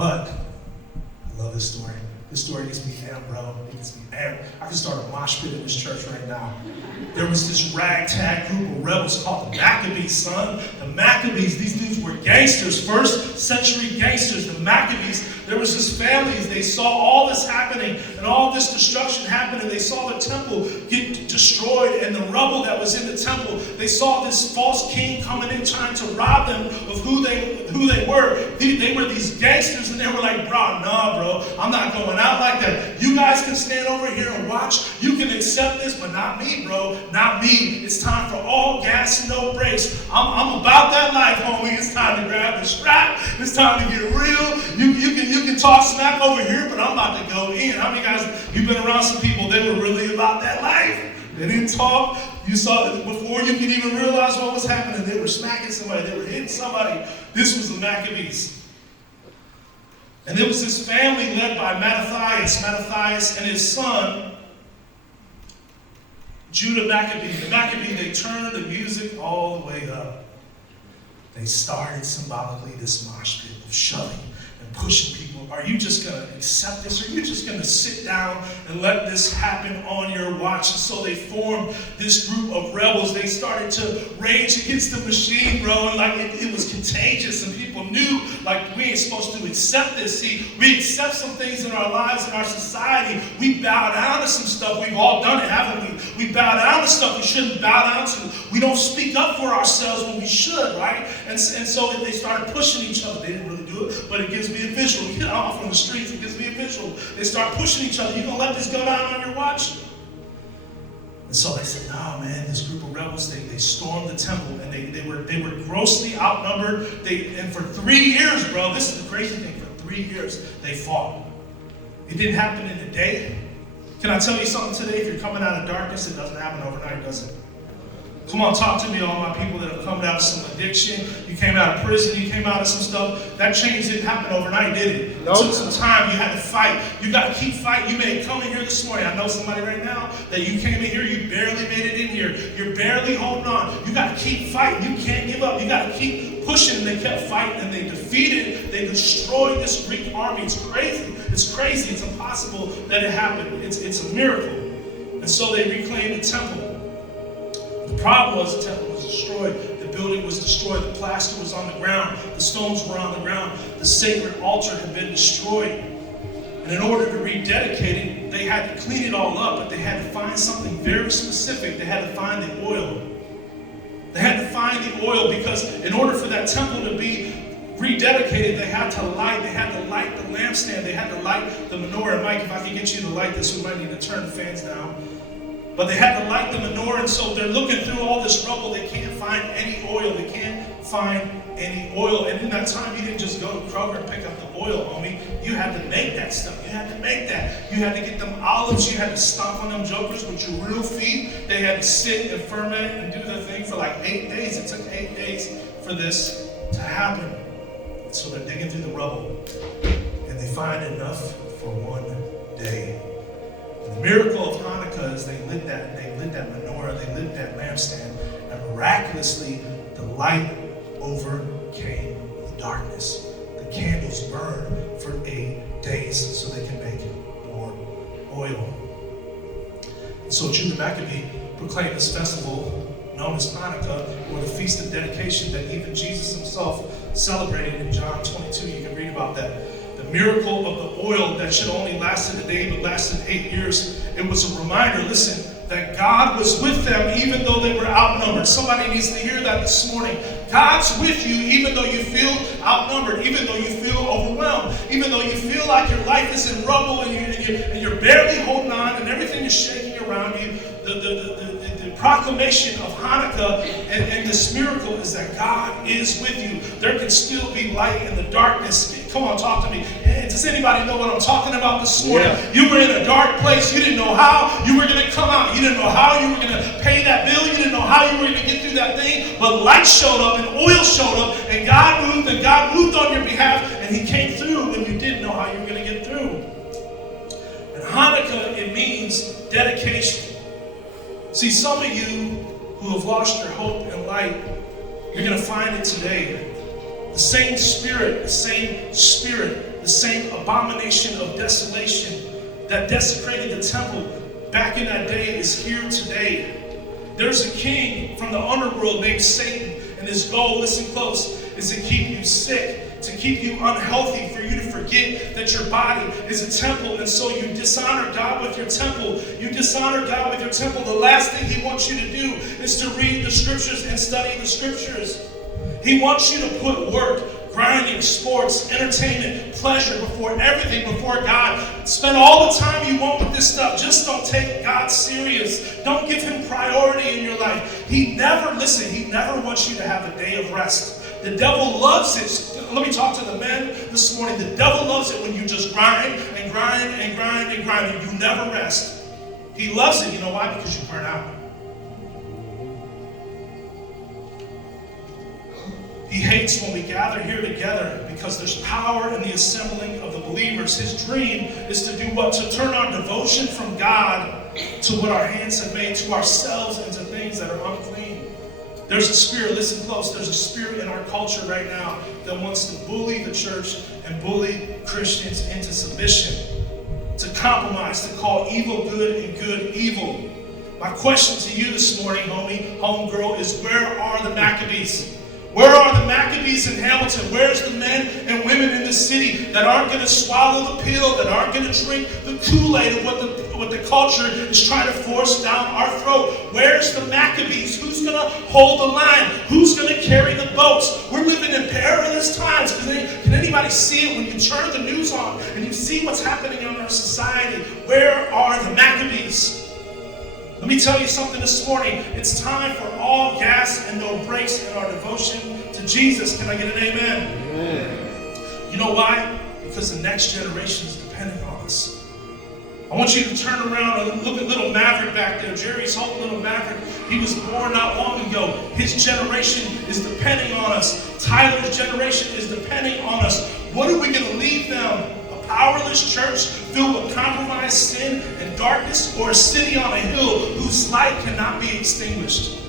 But I love this story. This story gets me amped, bro. It gets me amped. I can start a mosh pit in this church right now. There was this ragtag group of rebels called the Maccabees, son. The Maccabees, these dudes were gangsters, first century gangsters. The Maccabees, there was this family. They saw all this happening and all this destruction happen, and they saw the temple get destroyed and the rubble that was in the temple. They saw this false king coming in trying to rob them of who they were. They were these gangsters, and they were like, nah, bro, I'm not going out like that. You guys can stand over here and watch. You can accept this, but not me, bro. Not me. It's time for all gas and no brakes. I'm about that life, homie. It's time to grab the strap. It's time to get real. You can talk smack over here, but I'm about to go in. How many guys, you've been around some people, they were really about that life. They didn't talk. You saw it before you could even realize what was happening. They were smacking somebody. They were hitting somebody. This was the Maccabees. And there was this family led by Mattathias and his son, Judah Maccabee. The Maccabee, they turned the music all the way up. They started symbolically this mosh pit of shoving and pushing people. Are you just going to accept this? Are you just going to sit down and let this happen on your watch? And so they formed this group of rebels. They started to rage against the machine, bro. And like it was contagious, and people knew like we ain't supposed to accept this. See, we accept some things in our lives, in our society. We bow down to some stuff. We've all done it, haven't we? We bow down to stuff we shouldn't bow down to. We don't speak up for ourselves when we should, right? And so they started pushing each other. They didn't really do it, but it gives me a visual. Get off on the streets, it gives me a visual. They start pushing each other. You gonna let this go down on your watch? And so they said, no, man, this group of rebels, they stormed the temple, and they were grossly outnumbered. And for 3 years, bro, this is the crazy thing, for 3 years, they fought. It didn't happen in a day. Can I tell you something today? If you're coming out of darkness, it doesn't happen overnight, does it? Come on, talk to me, all my people that have come out of some addiction. You came out of prison, you came out of some stuff. That change didn't happen overnight, did it? Nope. It took some time. You had to fight. You got to keep fighting. You may come in here this morning. I know somebody right now that you came in here, you barely made it in here. You're barely holding on. You got to keep fighting. You can't give up. You got to keep pushing. They kept fighting, and they destroyed this Greek army. It's crazy. It's crazy. It's impossible that it happened. It's a miracle. And so they reclaimed the temple. The problem was the temple was destroyed. The building was destroyed. The plaster was on the ground. The stones were on the ground. The sacred altar had been destroyed. And in order to rededicate it, they had to clean it all up, but they had to find something very specific. They had to find the oil. They had to find the oil because in order for that temple to be rededicated, they had to light the lampstand. They had to light the menorah. Mike, if I could get you to light this, we might need to turn the fans down. But they had to light the menorah, and so they're looking through all this rubble. They can't find any oil. They can't find any oil. And in that time, you didn't just go to Kroger and pick up the oil, homie. You had to make that stuff. You had to make that. You had to get them olives. You had to stomp on them jokers with your real feet. They had to sit and ferment and do their thing for like 8 days. It took 8 days for this to happen. So they're digging through the rubble, and they find enough for 1 day. The miracle of Hanukkah is they lit that menorah, they lit that lampstand, and miraculously the light overcame the darkness. The candles burned for 8 days so they can make more oil. And so Judah Maccabee proclaimed this festival known as Hanukkah, or the Feast of Dedication that even Jesus himself celebrated in John 22. You can read about that. The miracle of the oil that should only lasted a day but lasted 8 years. It was a reminder, listen, that God was with them even though they were outnumbered. Somebody needs to hear that this morning. God's with you even though you feel outnumbered, even though you feel overwhelmed, even though you feel like your life is in rubble and you're barely holding on and everything is shaking around you. The proclamation of Hanukkah and this miracle is that God is with you. There can still be light in the darkness. Come on, talk to me. Does anybody know what I'm talking about this morning? Yeah. You were in a dark place. You didn't know how you were going to come out. You didn't know how you were going to pay that bill. You didn't know how you were going to get through that thing. But light showed up and oil showed up and God moved on your behalf, and he came through when you didn't know how you were going to get through. And Hanukkah, it means dedication. See, some of you who have lost your hope and light, you're going to find it today. The same spirit, the same abomination of desolation that desecrated the temple back in that day is here today. There's a king from the underworld named Satan, and his goal, listen close, is to keep you sick, to keep you unhealthy, for you to forget that your body is a temple, and so you dishonor God with your temple. You dishonor God with your temple. The last thing he wants you to do is to read the scriptures and study the scriptures. He wants you to put work, grinding, sports, entertainment, pleasure before everything, before God. Spend all the time you want with this stuff. Just don't take God serious. Don't give him priority in your life. He never wants you to have a day of rest. The devil loves it. Let me talk to the men this morning. The devil loves it when you just grind and grind and grind and grind and you never rest. He loves it. You know why? Because you burn out. He hates when we gather here together because there's power in the assembling of the believers. His dream is to do what? To turn our devotion from God to what our hands have made, to ourselves and to things that are unclean. There's a spirit, listen close, there's a spirit in our culture right now that wants to bully the church and bully Christians into submission, to compromise, to call evil good and good evil. My question to you this morning, homegirl, is where are the Maccabees? Where are the Maccabees in Hamilton? Where's the men and women in the city that aren't going to swallow the pill, that aren't going to drink the Kool-Aid of what the culture is trying to force down our throat? Where's the Maccabees? Who's going to hold the line? Who's going to carry the boats? We're living in perilous times. Can anybody see it when you turn the news on and you see what's happening in our society? Where are the Maccabees? Let me tell you something this morning. It's time for all gas and no brakes in our devotion to Jesus. Can I get an amen? Amen. You know why? Because the next generation is dependent on us. I want you to turn around and look at little Maverick back there. Jerry's holding little Maverick. He was born not long ago. His generation is depending on us. Tyler's generation is depending on us. What are we going to leave them? Powerless church filled with compromised sin and darkness, or a city on a hill whose light cannot be extinguished?